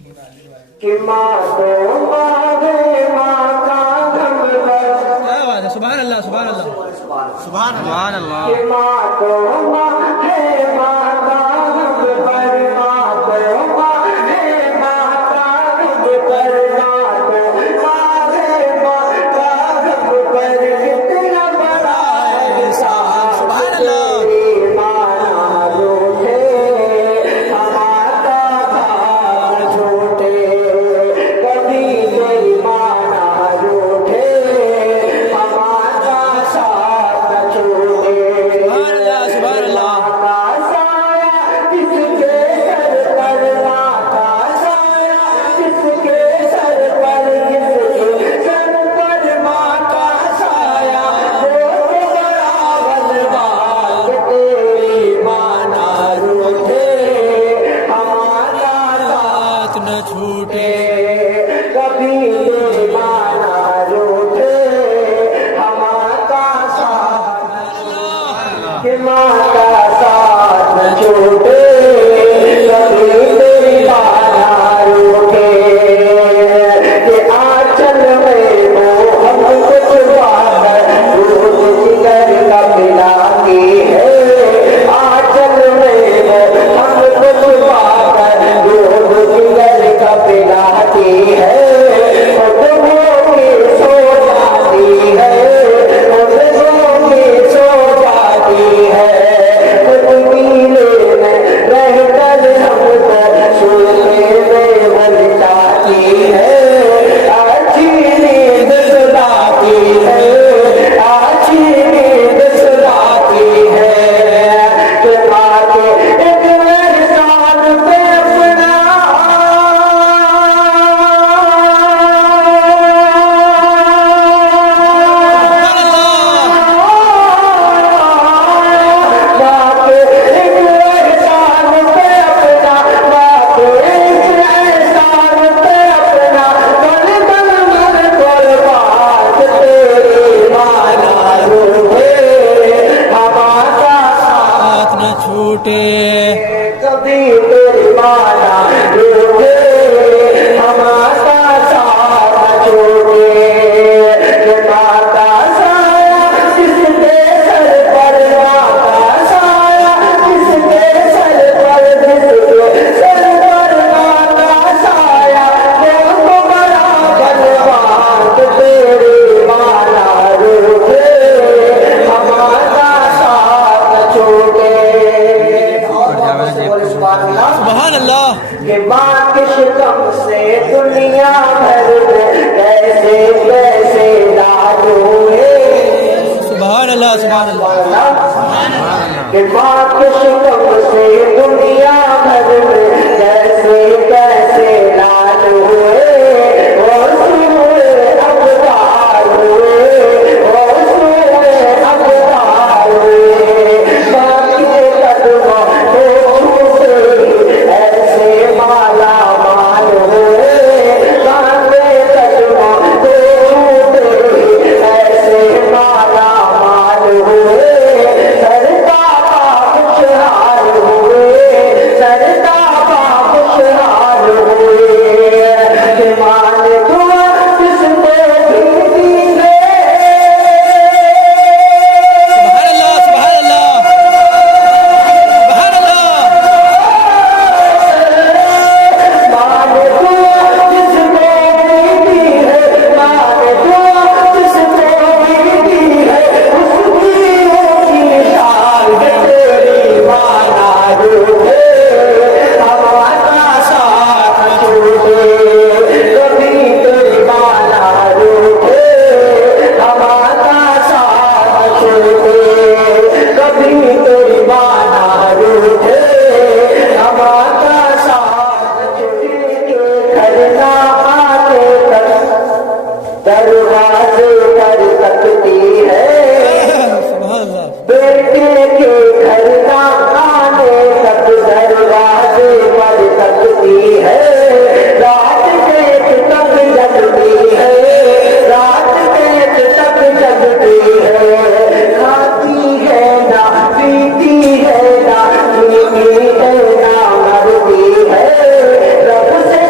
कि माँ तो मारे माँ का दम पर। क्या बात है, सुभान अल्लाह सुभान अल्लाह सुभान अल्लाह। कि माँ तो माँ है माँ का दम पर, माँ तो माँ है माँ का दम पर, माँ तो मारे माँ का दम पर। कितना बड़ा एहसान तेरी माँ ना रूठे, हमारा भाग छूटे। कभी तेरी माँ ना रूठे, हमारा साथ न छूटे। सुभान अल्लाह सुभान अल्लाह। का साया जिसके सर पर, माँ का साया जिसके सर पर, जिसके सर पर माँ का साया, वो तो बड़ा बलवान। तेरी माँ ना रूठे, हमारा साथ न छूटे। कभी तेरी माँ ना रूठे, हमारा साथ कि माँ का साथ न छूटे। कभी तेरी माँ ना रूठे, कि आंचल में वो हमको छुपाकर दूध जिगर का पिलाती है। आंचल में वो हमको छुपाकर दूध जिगर का पिलाती है। खुद वो के सो जाती है, खुद वो के सो जाती है। खुद पीले में रहकर हमको सोने में बन जाती है। अच्छी नींद सुलाती है, अच्छी नींद सुलाती है। कि माँ के एक एहसान पे अपना बाप एक एहसान पे अपना, बाप एक एहसान पे अपना, बल बल मर कुर्बान। तेरी माँ ना रूठे, हमारा साथ न छूटे। कभी तेरी माँ ना रूठे, हमारा साथ न छोड़े। कि माँ का साया जिसके सर पर, माँ का साया जिसके सर पर, जिसके सर पर माँ का साया, वो तो बड़ा बलवान। तेरी माँ ना रूठे, हमारा साथ न छोड़े। सुभान अल्लाह। कि माँ के शिकम से दुनिया भर में कैसे कैसे लाड हुए। सुभान अल्लाह सुभान अल्लाह। कि माँ के शिकम से दुनिया भर में कैसे कैसे लाड हुए। और सूए अवतार हुए, और सूए अवतार हुए। माँ के कदमों को छूते ही ऐसे माला माल हुए। माँ के कदमों को छूते ही ऐसे माला माल हुए। सरदा खुशहाल हुए, सरदा खुशहाल हुए। कि माँ ने दुआ किसको भी दी है। सुभान अल्लाह सुभान अल्लाह सुभान अल्लाह। माँ ने दुआ किसको भी दी है, माँ ने दुआ किसको भी दी है। उसकी ऊँची शान है, तेरी माँ ना रूठे, हमारा साथ न छूटे। कभी तेरी माँ ना रूठे, हमारा साथ न छूटे। कभी तेरी माँ ना रूठे, हमारा साथ न छूटे। खरना आते तक दरवाजे पर तकती है। सुभान अल्लाह। बेटे के घर ना आने तक दरवाजे पर तकती है। रात देख तक जगती है, रात देख तक जगती है। खाती है ना पीती है ना, जीती है ना मरती है। रब से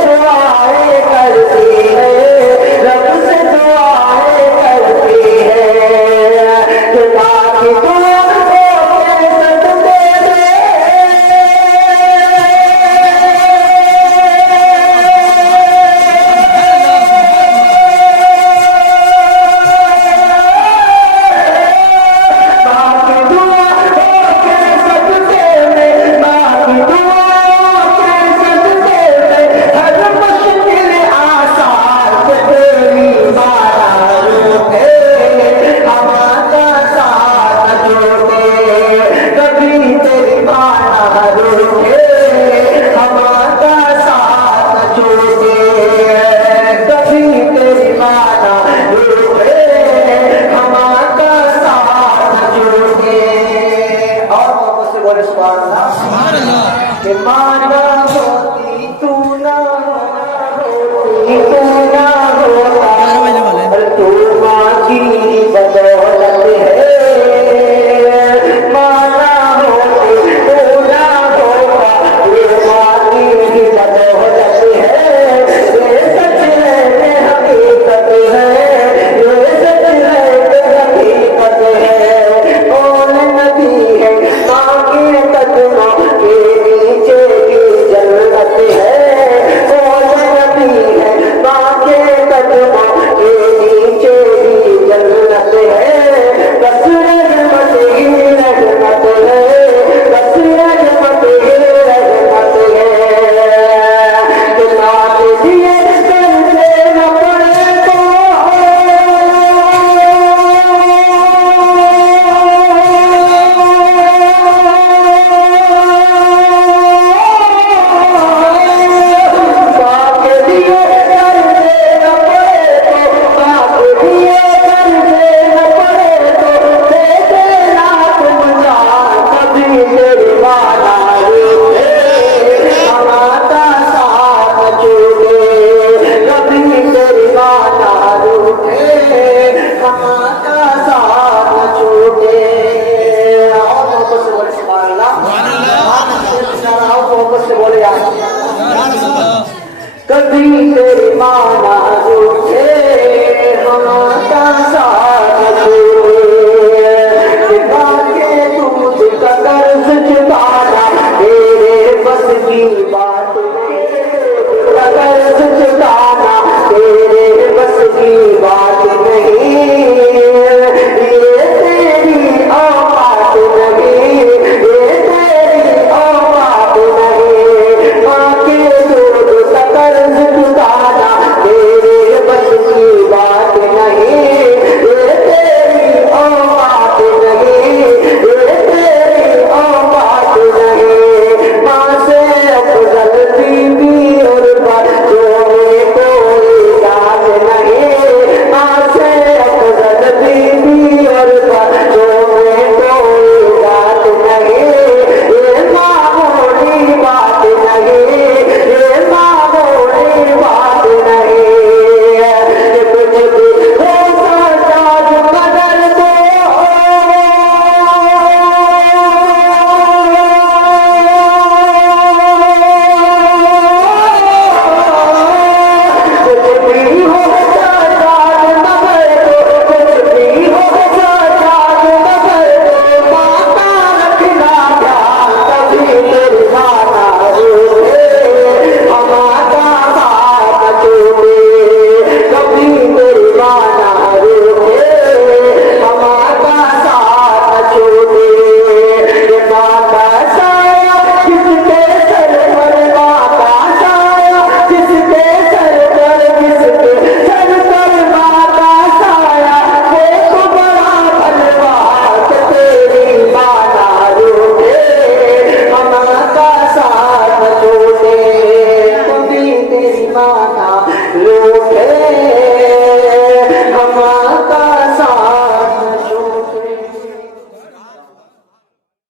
मानो